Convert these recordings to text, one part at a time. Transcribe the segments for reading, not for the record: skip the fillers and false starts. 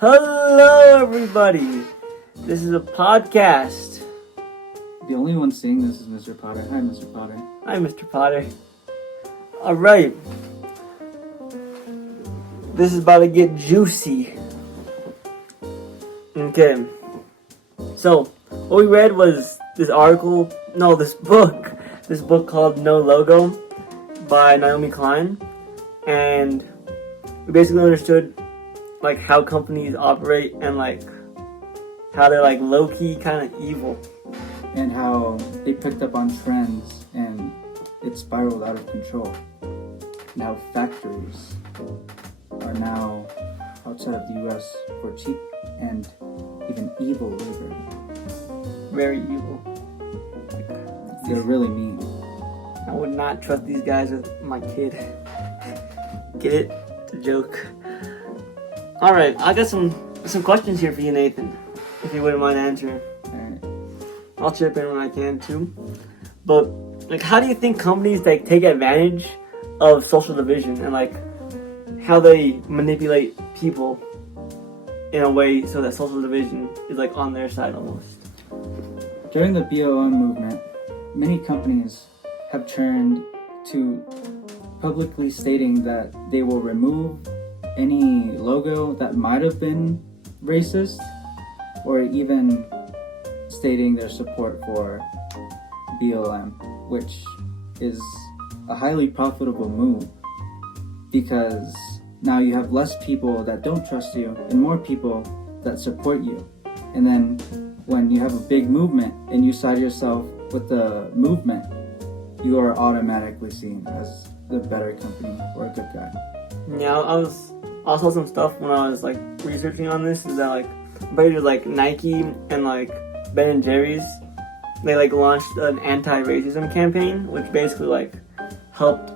Hello, everybody. This is a podcast. The only one saying this is Mr. Potter. Hi, Mr. Potter. Hi, Mr. Potter. All right. This is about to get juicy. Okay. So, what we read was this book called No Logo by Naomi Klein. And we basically understood like how companies operate and like how they're like low-key kind of evil. And how they picked up on trends and it spiraled out of control. And how factories are now outside of the US for cheap and even evil labor. Very evil. They're really mean. I would not trust these guys with my kid. Get it? It's a joke. Alright, I got some questions here for you, Nathan. If you wouldn't mind answering. Alright. I'll chip in when I can too. But like, how do you think companies like take advantage of social division and like how they manipulate people in a way so that social division is like on their side almost? During the BLM movement, many companies have turned to publicly stating that they will remove any logo that might have been racist, or even stating their support for BLM, which is a highly profitable move because now you have less people that don't trust you and more people that support you. And then when you have a big movement and you side yourself with the movement, you are automatically seen as the better company or a good guy. Yeah, I saw some stuff when I was like researching on this, is that like basically like Nike and like Ben and Jerry's, they like launched an anti-racism campaign, which basically like helped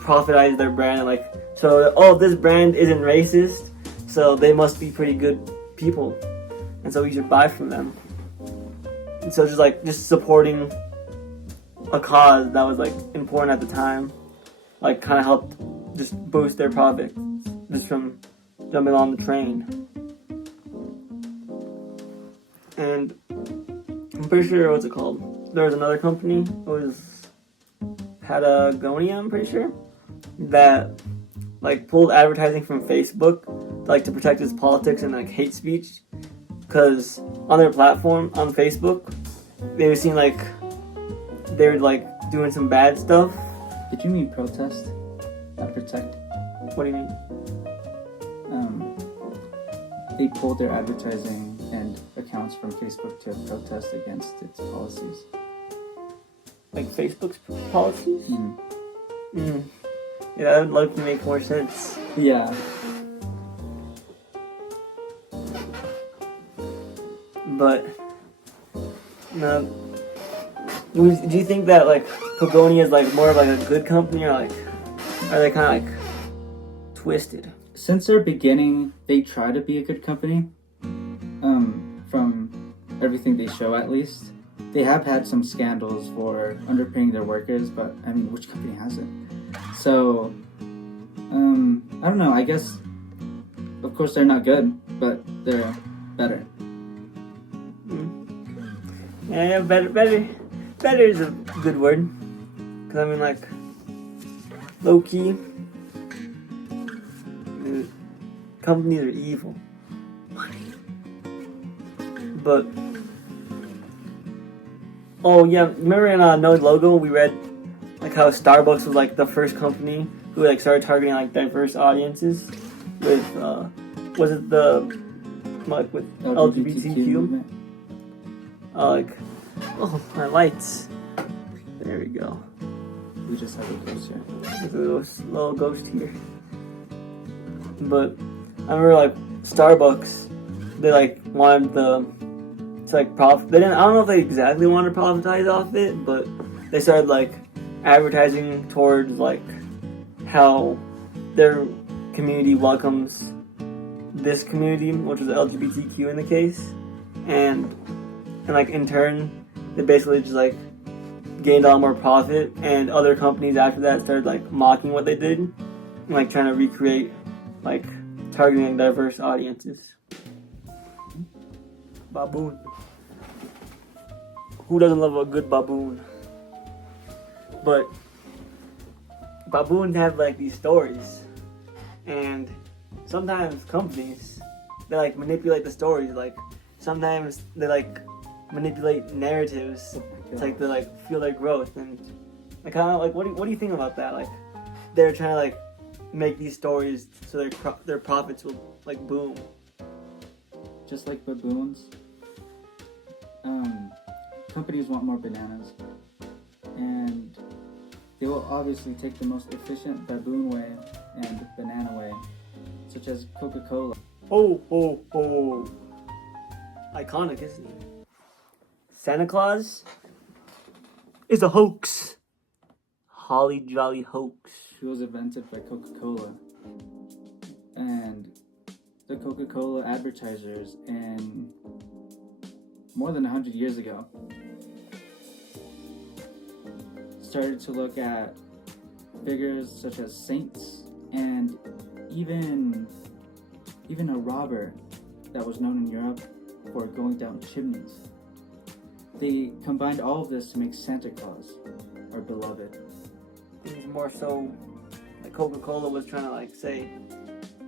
profitize their brand and like, so this brand isn't racist, so they must be pretty good people, and so we should buy from them. And so just supporting a cause that was like important at the time, like kind of helped just boost their profit just from jumping on the train. And I'm pretty sure, what's it called? There was another company, it was Patagonia, I'm pretty sure, that like pulled advertising from Facebook to protect its politics and like hate speech, because on their platform on Facebook they were seeing like they were like doing some bad stuff. Did you mean protest? Not protect? What do you mean? They pulled their advertising and accounts from Facebook to protest against its policies. Like Facebook's policies? Mm-hmm. Yeah, that would low-key make more sense. Yeah. But no. Do you think that like Patagonia is like more of like a good company, or like are they kind of like twisted? Since their beginning, they try to be a good company. From everything they show, at least, they have had some scandals for underpaying their workers. But I mean, which company hasn't? So, I don't know. I guess, of course, they're not good, but they're better. Yeah, better. Better is a good word. Because I mean, like, low key, companies are evil. But, oh yeah, remember in No Logo we read like how Starbucks was like the first company who like started targeting like diverse audiences with was it the like with LGBTQ? Like, oh, my lights. There we go. We just have a ghost here. There's a little ghost here. But I remember like Starbucks, they like wanted to like profit. They didn't. I don't know if they exactly wanted to profitize off it, but they started like advertising towards like how their community welcomes this community, which was LGBTQ in the case, and like in turn, they basically just like gained a lot more profit, and other companies after that started like mocking what they did and like trying to recreate like targeting diverse audiences. Baboon. Who doesn't love a good baboon? But baboons have like these stories, and sometimes companies they like manipulate the stories. Like sometimes they like manipulate narratives to like to like fuel their growth. And like kind of like what do you think about that? Like they're trying to like make these stories so their profits will like boom. Just like baboons, companies want more bananas, and they will obviously take the most efficient baboon way and banana way, such as Coca-Cola. Oh. Iconic, isn't he? Santa Claus is a hoax. Holly jolly hoax. It was invented by Coca-Cola, and the Coca-Cola advertisers in more than 100 years ago started to look at figures such as saints and even a robber that was known in Europe for going down chimneys. They combined all of this to make Santa Claus our beloved. It was more so like Coca-Cola was trying to like say,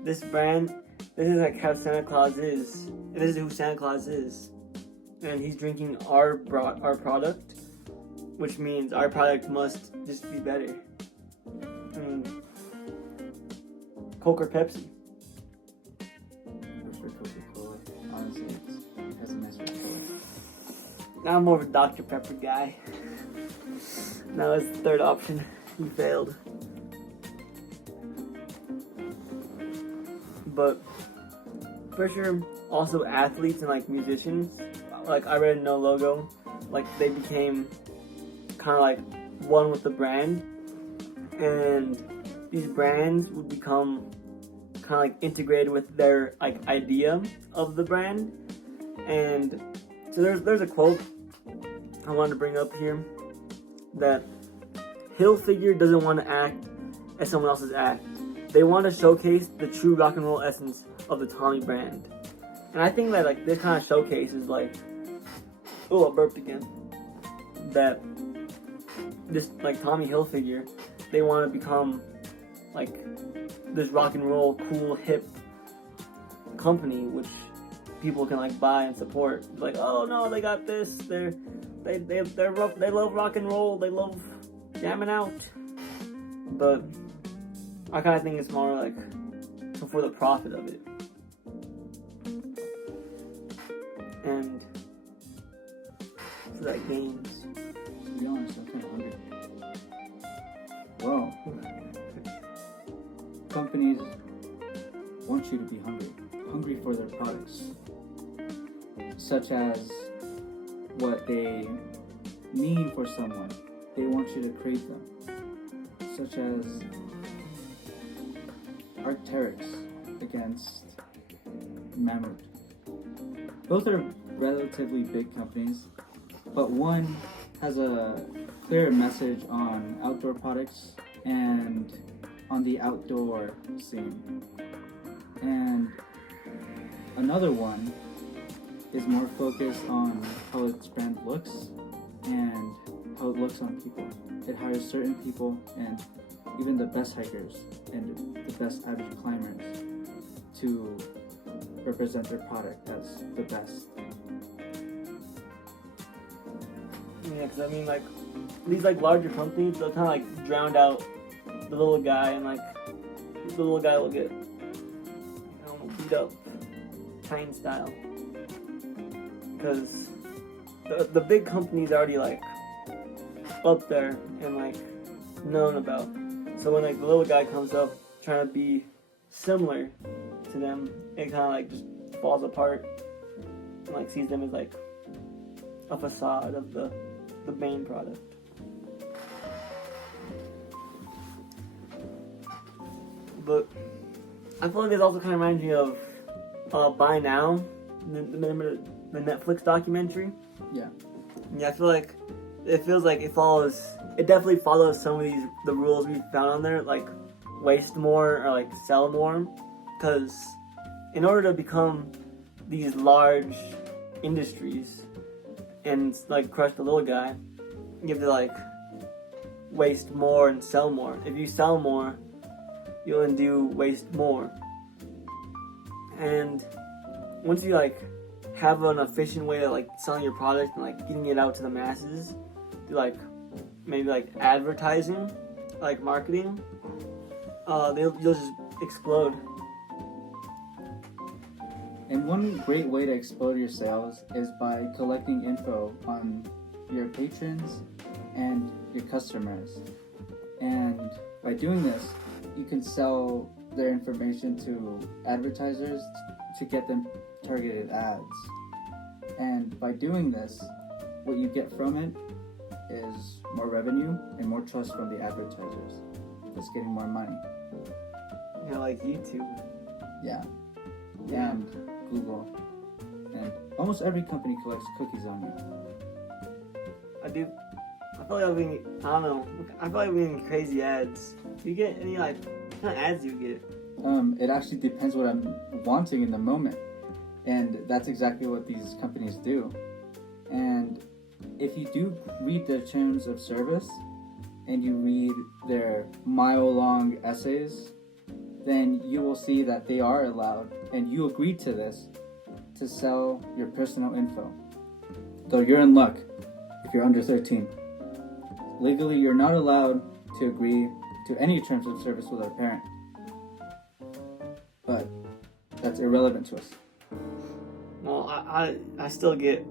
this brand, this is like how Santa Claus is. This is who Santa Claus is, and he's drinking our product, which means our product must just be better. I mean, Coke or Pepsi. I prefer Coca-Cola. Honestly, it has a nicer color. Now I'm more of a Dr. Pepper guy. Now that's the third option. He failed. But for sure, also athletes and like musicians, like I read No Logo, like they became kind of like one with the brand, and these brands would become kind of like integrated with their like idea of the brand. And so there's a quote I wanted to bring up here that Hilfiger doesn't want to act as someone else's act. They want to showcase the true rock and roll essence of the Tommy brand. And I think that like this kind of showcases like, oh, I burped again. That this like Tommy Hilfiger, they want to become like this rock and roll, cool, hip company which people can like buy and support. Like, oh no, they got this. They love rock and roll. They love jamming out. But I kind of think it's more like for the profit of it. And for that gains. To be honest, I'm kind of hungry. Whoa. Companies want you to be hungry for their products, such as what they mean for someone. They want you to crave them, such as Arc'teryx against Mammoth. Both are relatively big companies, but one has a clear message on outdoor products and on the outdoor scene. And another one is more focused on how its brand looks and how it looks on people. It hires certain people and even the best hikers and the best average climbers to represent their product as the best. Yeah, because I mean, like these like larger companies, they'll kind of like drown out the little guy, and like the little guy will get beat up, Time style. Because the big companies are already like up there and like known about. So when like the little guy comes up trying to be similar to them, it kind of like just falls apart and like sees them as like a facade of the main product. But I feel like this also kind of reminds me of Buy Now, remember the Netflix documentary? Yeah. Yeah, I feel like it feels like it definitely follows some of the rules we found on there, like waste more or like sell more, because in order to become these large industries and like crush the little guy, you have to like waste more and sell more. If you sell more, you'll waste more. And once you like have an efficient way of like selling your product and like getting it out to the masses, through like maybe like advertising, like marketing, you'll just explode. And one great way to explode your sales is by collecting info on your patrons and your customers. And by doing this, you can sell their information to advertisers to get them targeted ads. And by doing this, what you get from it is more revenue and more trust from the advertisers. That's getting more money. You know, like YouTube. Yeah. And Google. And almost every company collects cookies on you. I do. I feel like I'm getting, I don't know. I feel like I'm getting crazy ads. Do you get any like, what kind of ads do you get? It actually depends what I'm wanting in the moment. And that's exactly what these companies do. And if you do read their terms of service and you read their mile-long essays, then you will see that they are allowed, and you agreed to this, to sell your personal info. Though you're in luck if you're under 13. Legally, you're not allowed to agree to any terms of service with our parent. But that's irrelevant to us. Well, I still get,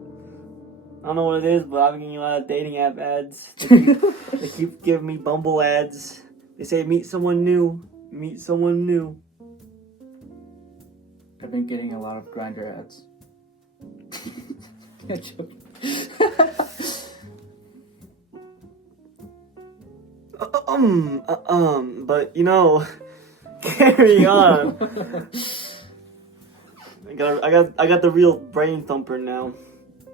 I don't know what it is, but I'm getting a lot of dating app ads. They keep giving me Bumble ads. They say meet someone new. Meet someone new. I've been getting a lot of Grindr ads. Yeah, joke. But you know, carry on. I got the real brain thumper now.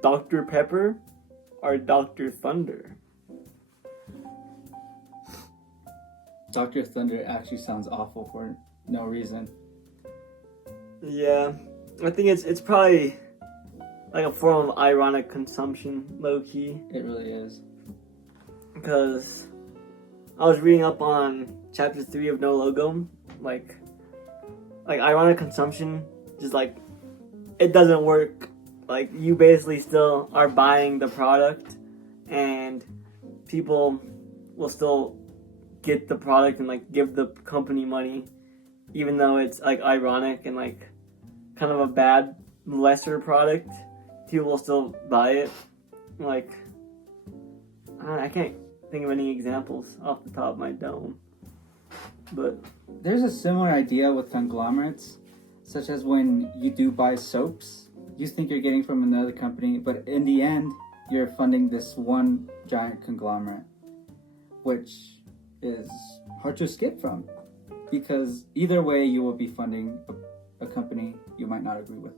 Dr. Pepper or Dr. Thunder? Dr. Thunder actually sounds awful for no reason. Yeah, I think it's probably like a form of ironic consumption, low key. It really is. Because I was reading up on chapter 3 of No Logo, like ironic consumption, just like it doesn't work. Like you basically still are buying the product, and people will still get the product and like give the company money, even though it's like ironic and like kind of a bad, lesser product. People will still buy it. Like I can't think of any examples off the top of my dome, but there's a similar idea with conglomerates, such as when you do buy soaps, you think you're getting from another company, but in the end you're funding this one giant conglomerate, which is hard to escape from, because either way you will be funding a company you might not agree with.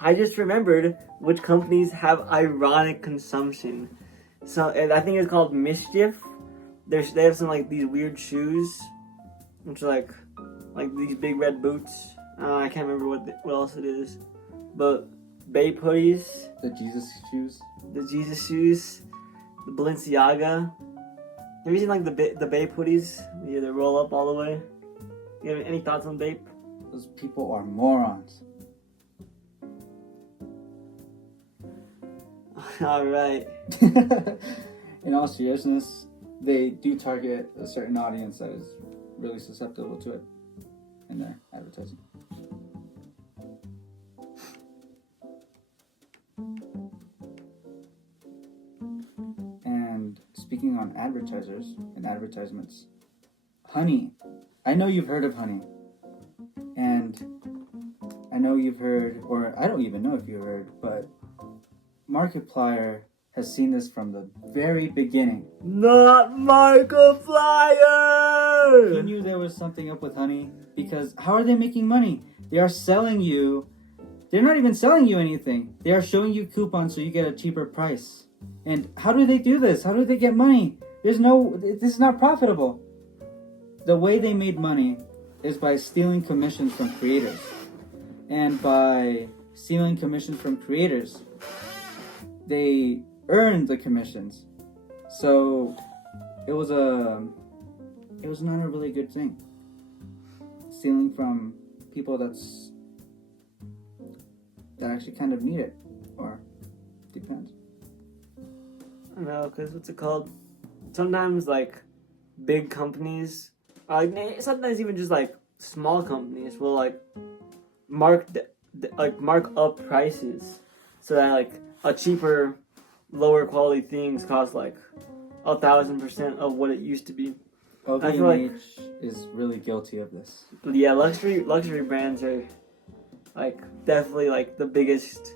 I just remembered which companies have ironic consumption. So I think it's called Mischief. They have some like these weird shoes, which are like these big red boots. I can't remember what else it is, but Bape hoodies, The Jesus shoes. The Balenciaga. Have you seen like the Bape hoodies? Yeah, they roll up all the way. You have any thoughts on Bape? Those people are morons. All right. In all seriousness, they do target a certain audience that is really susceptible to it in their advertising. And speaking on advertisers and advertisements, Honey. I know you've heard of Honey. And I know you've heard, or I don't even know if you heard, but Markiplier has seen this from the very beginning. Not Markiplier! He knew there was something up with Honey, because how are they making money? They are selling you, they're not even selling you anything. They are showing you coupons so you get a cheaper price. And how do they do this? How do they get money? This is not profitable. The way they made money is by stealing commissions from creators. And by stealing commissions from creators, they earned the commissions. So it was not a really good thing. Stealing from people that actually kind of need it, or depends. I don't know, because what's it called? Sometimes, like, big companies, sometimes even just, like, small companies will, like, mark up prices so that, like, a cheaper, lower quality things cost, like, 1,000% of what it used to be. I feel like LVMH is really guilty of this. yeah, luxury brands are like definitely like the biggest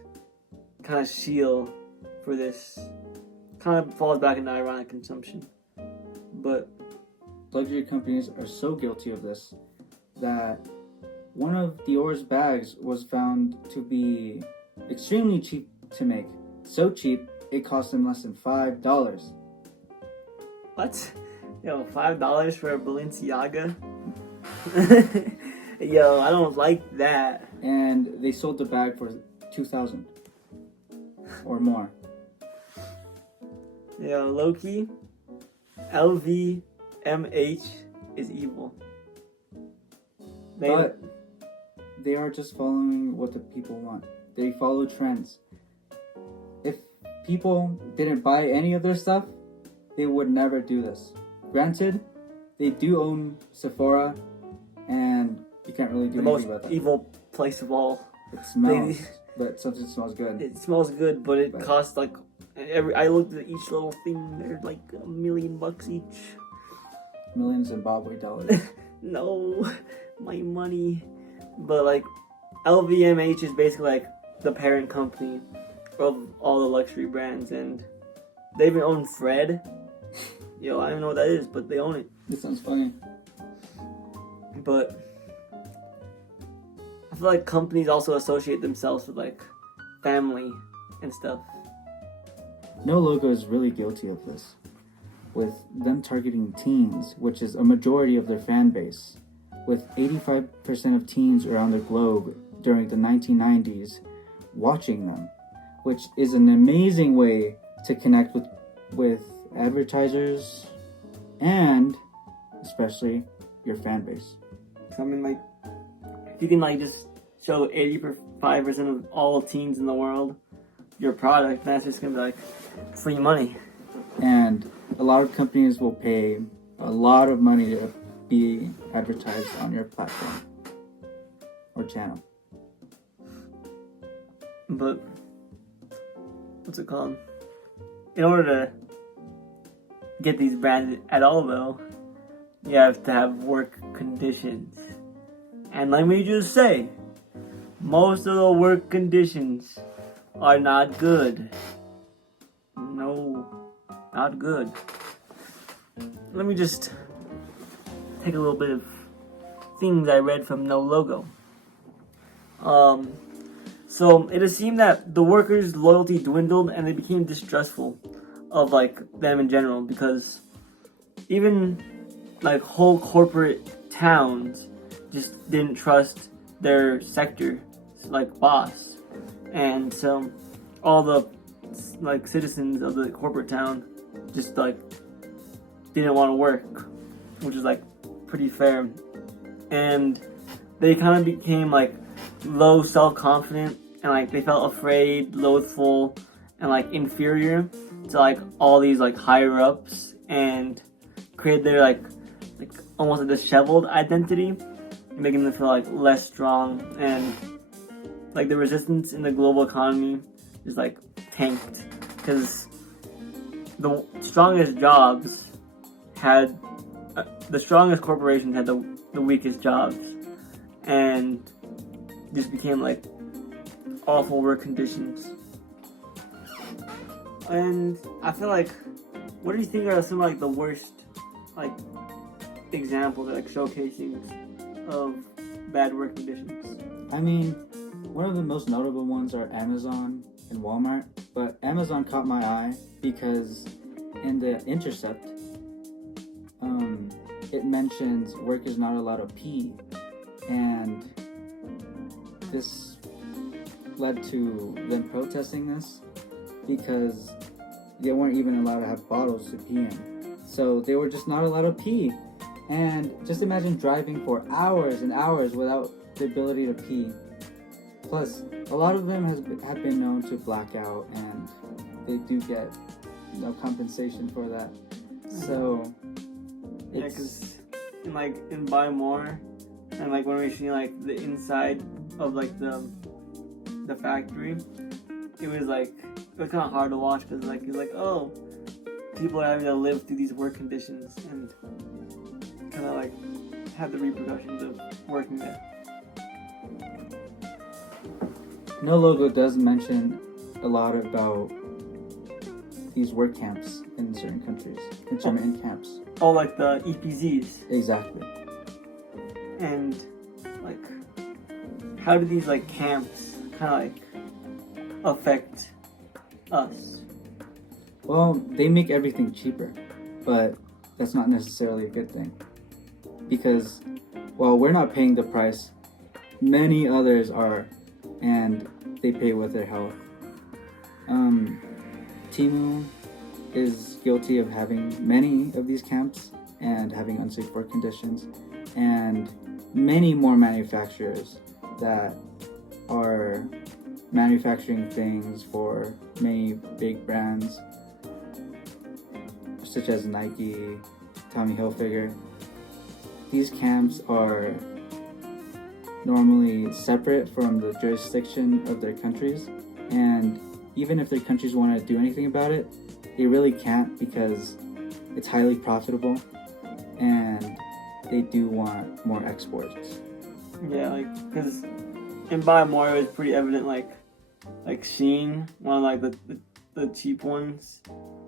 kind of shield for this. Kind of falls back into ironic consumption, but Luxury companies are so guilty of this that one of Dior's bags was found to be extremely cheap to make. So cheap, it cost them less than $5. what? Yo, $5 for a Balenciaga? Yo, I don't like that. And they sold the bag for $2,000 or more. Yo, low-key, LVMH is evil. But they are just following what the people want. They follow trends. If people didn't buy any of their stuff, they would never do this. Granted, they do own Sephora, and you can't really do the most anything about that. evil place of all. It smells, but something smells good. It smells good, but it costs like I looked at each little thing. They're like $1 million each. Millions Zimbabwe dollars. No, my money. But like, LVMH is basically like the parent company of all the luxury brands, and they even own Fred. Yo, I don't know what that is, but they own it. This sounds funny. But I feel like companies also associate themselves with like family and stuff. No Logo is really guilty of this, with them targeting teens, which is a majority of their fan base, with 85% of teens around the globe during the 1990s watching them, which is an amazing way to connect with advertisers and especially your fan base. So I mean, like, if you can like just show 85% of all teens in the world your product, that's just gonna be like free money. And a lot of companies will pay a lot of money to be advertised on your platform or channel. But what's it called? In order to get these brands at all, though, you have to have work conditions. And let me just say, most of the work conditions are not good. No, not good. Let me just take a little bit of things I read from No Logo. So it is seemed that the workers' loyalty dwindled and they became distrustful of like them in general, because even like whole corporate towns just didn't trust their sector like boss, and so all the like citizens of the corporate town just like didn't want to work, which is like pretty fair, and they kind of became like low self-confident, and like they felt afraid, loathful, and like inferior to like all these like higher ups, and created their like almost a disheveled identity, making them feel like less strong, and like the resistance in the global economy is like tanked, because the strongest jobs had the strongest corporations had the weakest jobs, and just became like awful work conditions. And I feel like, what do you think are some of like the worst like examples, like showcasing of bad work conditions? I mean, one of the most notable ones are Amazon and Walmart, but Amazon caught my eye because in The Intercept, it mentions workers not allowed to pee, and this led to them protesting this because they weren't even allowed to have bottles to pee in. So they were just not allowed to pee. And just imagine driving for hours and hours without the ability to pee. Plus, a lot of them have been known to black out, and they do get no compensation for that. So, yeah, because in Buy More, and like when we see like the inside of like the factory, it was kind of hard to watch because like it's like, oh, people are having to live through these work conditions and kind of like have the repercussions of working there. No Logo does mention a lot about these work camps in certain countries, intermittent camps. Oh, like the EPZs. Exactly. And like, how do these like camps kind of like affect us? Well, they make everything cheaper, but that's not necessarily a good thing. Because while we're not paying the price, many others are, and they pay with their health. Timu is guilty of having many of these camps and having unsafe work conditions, and many more manufacturers that are manufacturing things for many big brands such as Nike, Tommy Hilfiger. These camps are normally separate from the jurisdiction of their countries, and even if their countries want to do anything about it, they really can't because it's highly profitable and they do want more exports. Yeah, like, because in Buy More it was pretty evident, like Shein, one of like the cheap ones,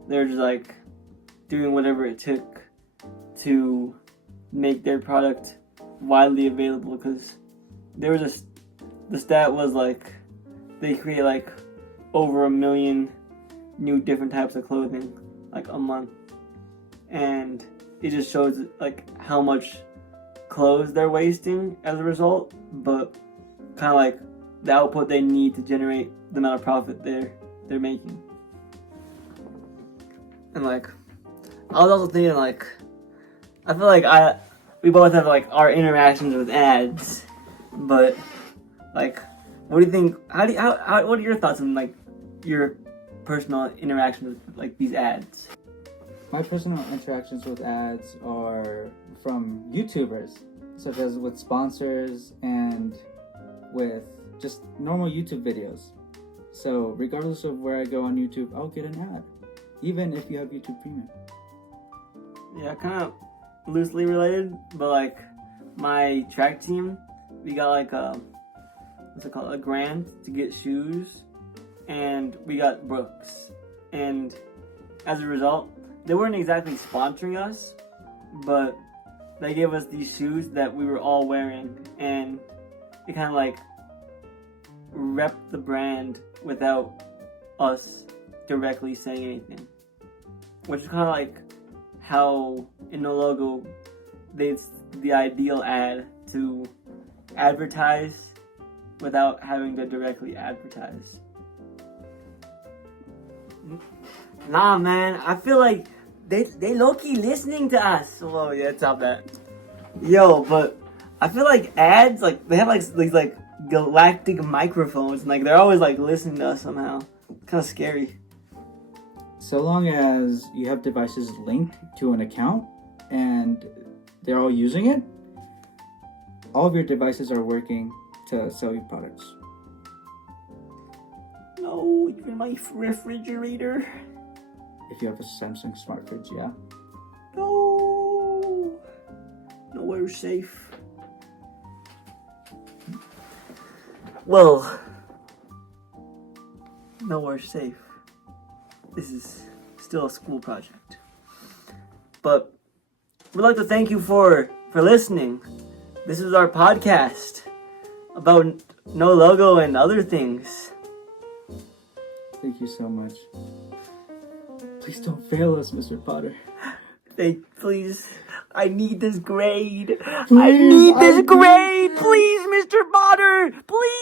they're just like doing whatever it took to make their product widely available, because there was the stat was like they create like over 1 million new different types of clothing like a month, and it just shows like how much clothes they're wasting as a result, but kind of like the output they need to generate the amount of profit they're making. And like I was also thinking, like, I feel like we both have like our interactions with ads, but like, what do you think? What are your thoughts on like your personal interactions with like these ads? My personal interactions with ads are from YouTubers, such as with sponsors and with just normal YouTube videos. So regardless of where I go on YouTube, I'll get an ad, even if you have YouTube Premium. Yeah, kind of loosely related, but like my track team, we got like a grant to get shoes, and we got Brooks, and as a result, they weren't exactly sponsoring us, but they gave us these shoes that we were all wearing, and it kind of like repped the brand without us directly saying anything, which is kind of like how in No Logo it's the ideal ad to advertise without having to directly advertise. Nah, man, I feel like they low-key listening to us. Oh yeah, stop that. Yo, but I feel like ads, like they have like these like galactic microphones, and like they're always like listening to us somehow. Kind of scary. So long as you have devices linked to an account and they're all using it, all of your devices are working to sell you products. No, even my refrigerator. If you have a Samsung smart fridge, yeah. No, nowhere safe. Well, nowhere safe. This is still a school project. But we'd like to thank you for listening. This is our podcast about No Logo and other things. Thank you so much. Please don't fail us, Mr. Potter. Please. I need this grade. I need this grade. Please, Mr. Potter. Please.